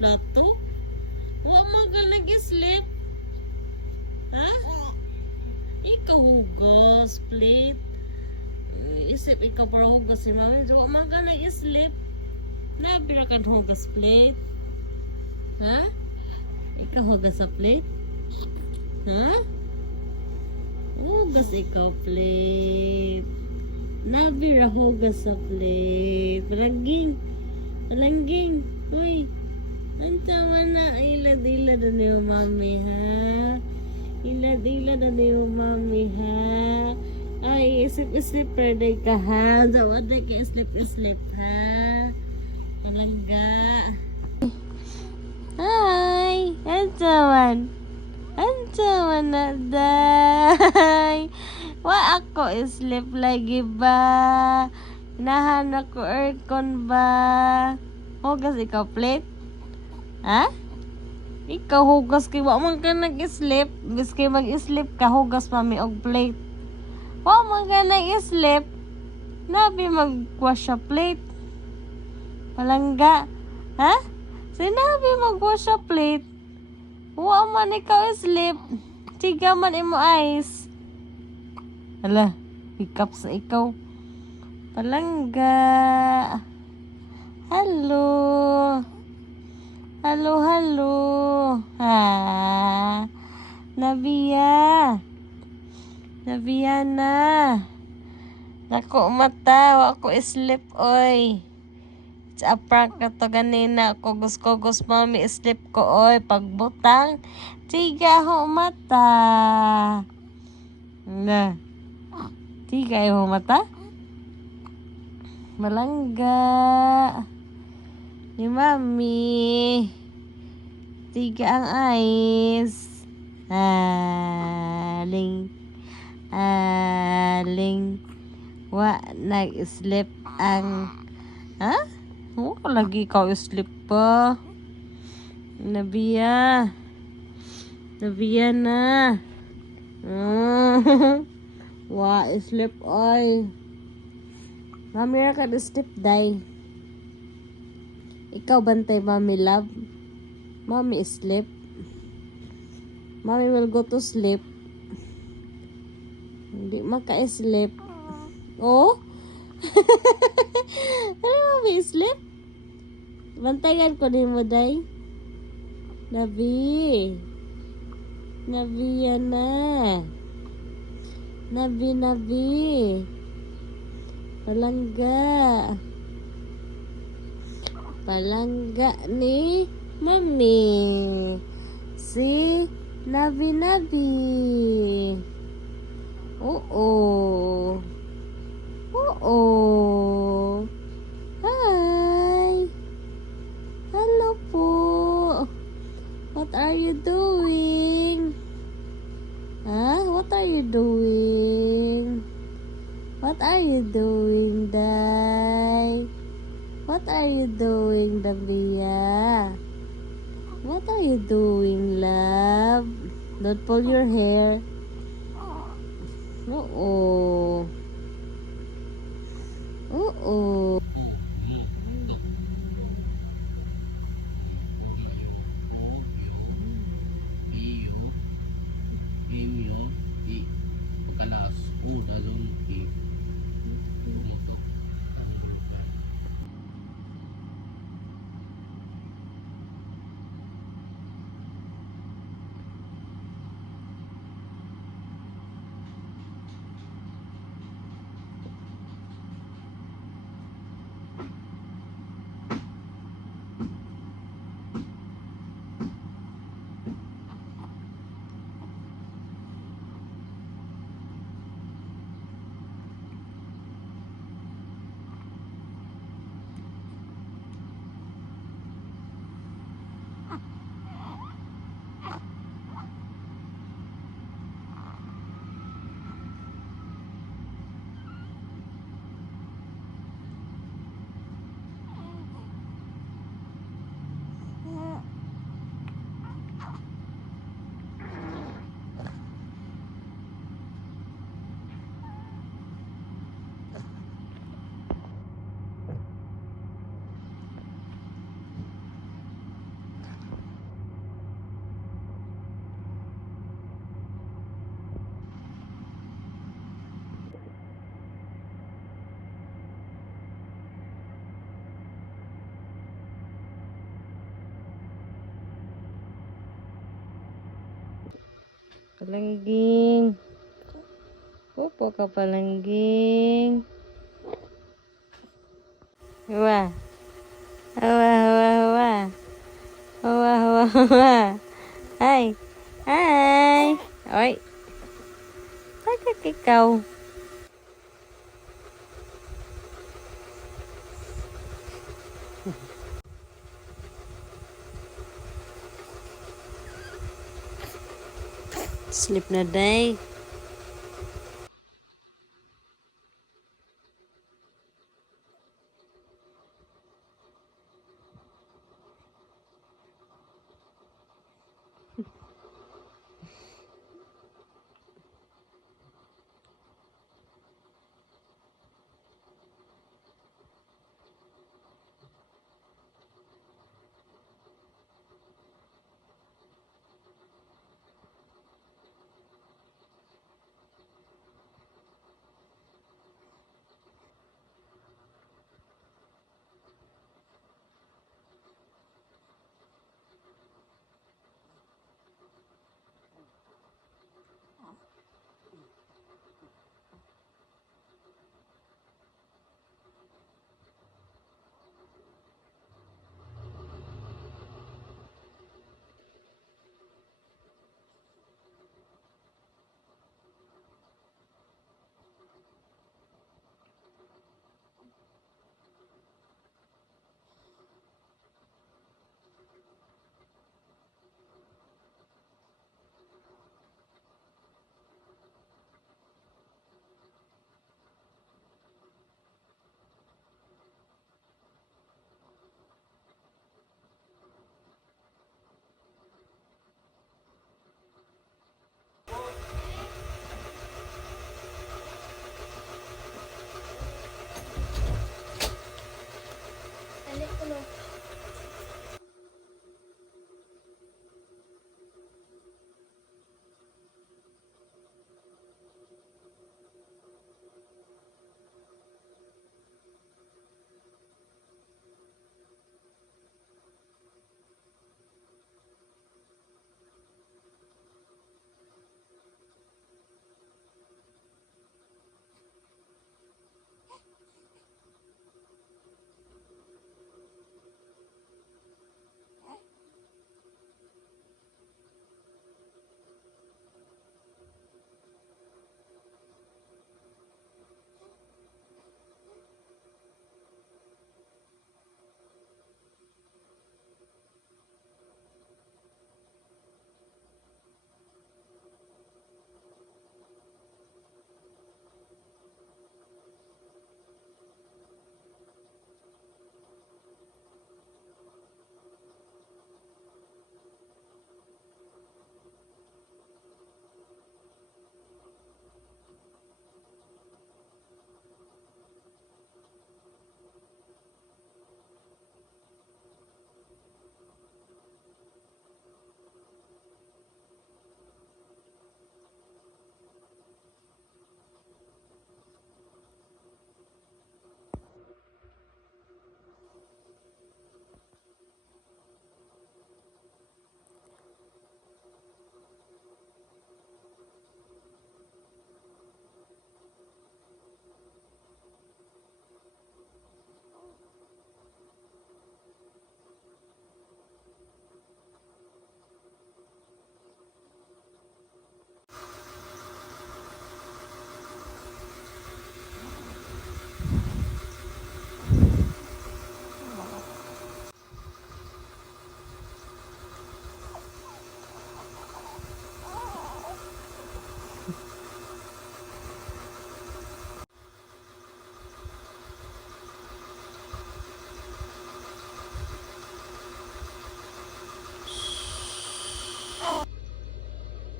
plato. Wa man ka nag-sleep. Ha? Ikaw hugas, plate. Isip ikaw para hugas si mami. Wa man ka nag-sleep. Nabira ka hugas plate. Ha? Ikaw hugas sa plate? Ha? Hugas ikaw plate. Nabira hugas sa plate. Palangging. Uy. Antawa na. Ilad-ilad na niyo mami ha. Ilad-ilad na niyo mami ha. Ay, isip-isip perday ka ha. Dawa na ka islip-islip ha. Palangga. Hi. Antawan na day. Wa ako islip lagi ba? Hinahanap ko aircon ba? Hugas ikaw plate? Ha? Ikaw hugas kay wa man ka nag-sleep. Biskay mag-sleep ka hugas mami og plate. Wa man ka nag-sleep. Nabi mag-wash sa plate. Palangga. Ha? Sinabi mag-wash sa plate. Wa man ikaw sleep. Tiga man imo eyes. Hala, hikap sa ikaw. Palangga. Hello. Hello. Ha. Nabiya na. Nako mata, wa ko sleep oy. Sa prank na to ganina, kugos mami sleep ko oy pagbutang. Tiga ho mata. Na. Tiga ho mata. Malangga. Ni mami. Tiga ang eyes. Aling. Wa nag-sleep ang. Ha? Lagi ikaw sleep pa. Nabiya na. Wa sleep ay. Mami ra ka sleep day. Ikaw bantay mami love. Mami sleep. Mami will go to sleep. Hindi maka-sleep. Oh? Ano mami sleep? Bantayan ko din mo day. Nabiya na. Nabi. Palangga ni mami. Si Nabi. Oo. Hi. Hello po. What are you doing? What are you doing? What are you doing, Day? What are you doing, Dabia? What are you doing, love? Don't pull your hair. Oo. Palangging. Pupo ka palangging. Hawa. Hawa, hawa, hawa. Hawa, hawa, hawa. Hi. Hi. Oy. Bakit ikaw? Sleep na day.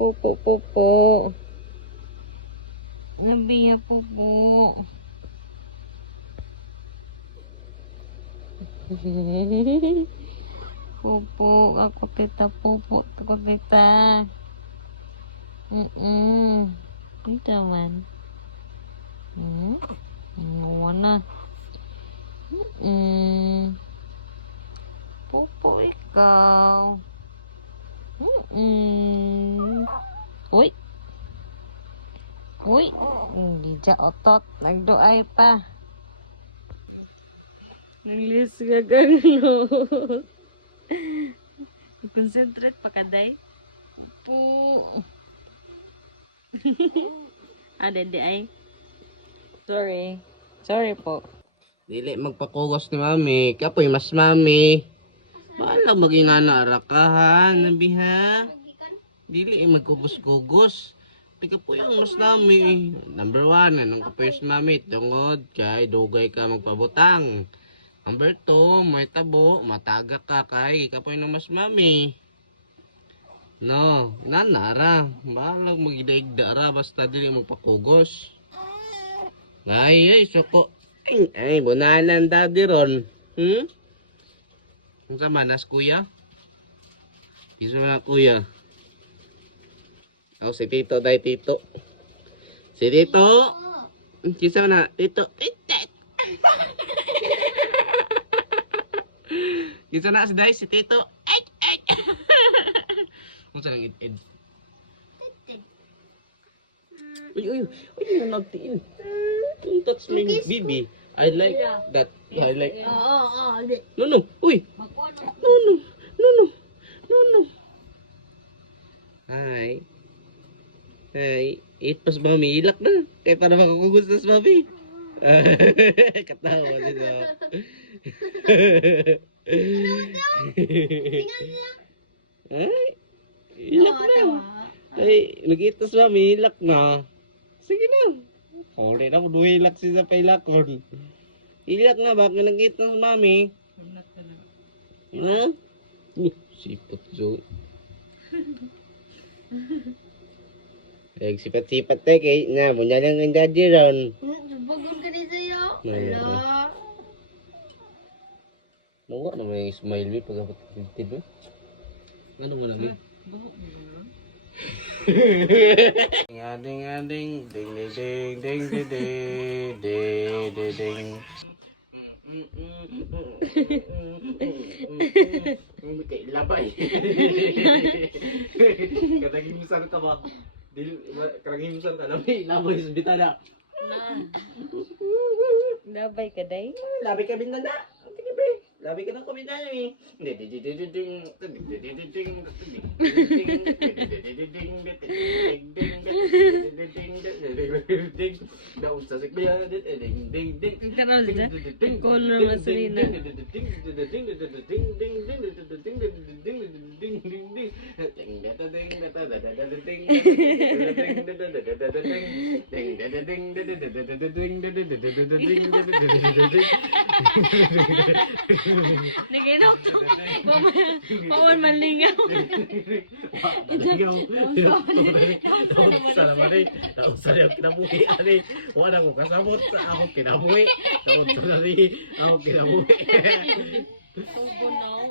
Pupo, pupo. Nabiya, pupo. Pupo, ako kita, pupo. Ako kita. Ito man. Wala. Pupo, ikaw. Uy. Uy. Hindi dya otot. Nagduay pa. Nanglis ka gano. Concentrate pa kaday. Po. Dede ay. Sorry. Sorry po. Dili magpakugos ni mami. Kapoy mas mami. Bahala maging ana arakahan, nabiha. Dili magkugos-kugos. Tika po yung mas nami. Number 1, anong kapoy mas mami? Tungod kay dugay ka magpabutang. Number 2, may tabo, mataga ka kay kapoy ng mas mami. No, nanara. Bahala magidaigda ra basta dili magpakugos. Ay, soko. Ay, bunanan daddy ron. Ang sama nas kuya? Iso na kuya. Ako si Tito, dahil Tito. Si Tito. Kisa na, Tito. Kisa na si Day, si Tito. Kung saan ang it-id? Uy, nagtiin. Don't touch me, baby. I like that. I like. No. Uy. No. Hi. Eat pas mami. Ilak na. Kaya para makakugustas mami. Katawa siya. Ay. Ilak na. Ay, nag-itas mami. Ilak na. Sige na. Ore na po, duhilak siya sa pailakon. Ilak na, baka nag-eat ng mami. Ha? Sipot, Zoe. Sipat-sipat tayo kay na, muna lang ang daddy ron. Bagon ka din sa'yo. Hala. Nawa na may smile me pag kapatid mo. Ano mo namin? Ading ding ding ding ding ding. Kay labay. Karagimusan ka ba? Karagimusan ka labay sa bitana. Labay ka day? Labay ka bitana. Labi ka ng komedya niyo Daon sa sikbaya Karal dyan? Ang color ng masulina. Nag-inok to. Pawan manlingaw. Sa yung kinabuhi, ali. Wala ko kasabot. Ako kinabuhi. Ako kinabuhi. Ang bunaw.